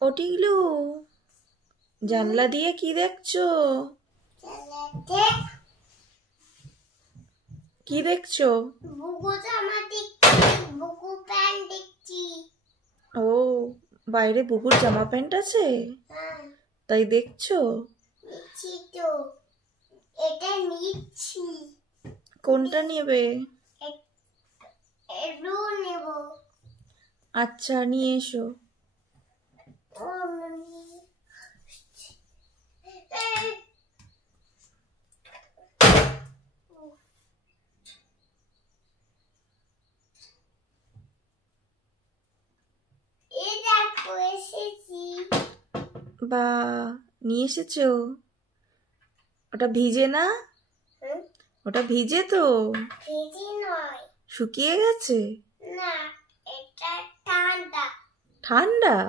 ও টিকলু, জানলা দিয়ে কি দেখছো? কি দেখছো? ও, বাইরে বুবুর জামা প্যান্ট আছে, তাই দেখছো? এটা নিচ্ছি। কোনটা নেবে? নেব। আচ্ছা, নিয়ে এসো। বা, নিয়ে এসেছো? ওটা ভিজে না? ওটা ভিজে তো? ভিজে নয়, শুকিয়ে গেছে? না, এটা ঠান্ডা। ঠান্ডা?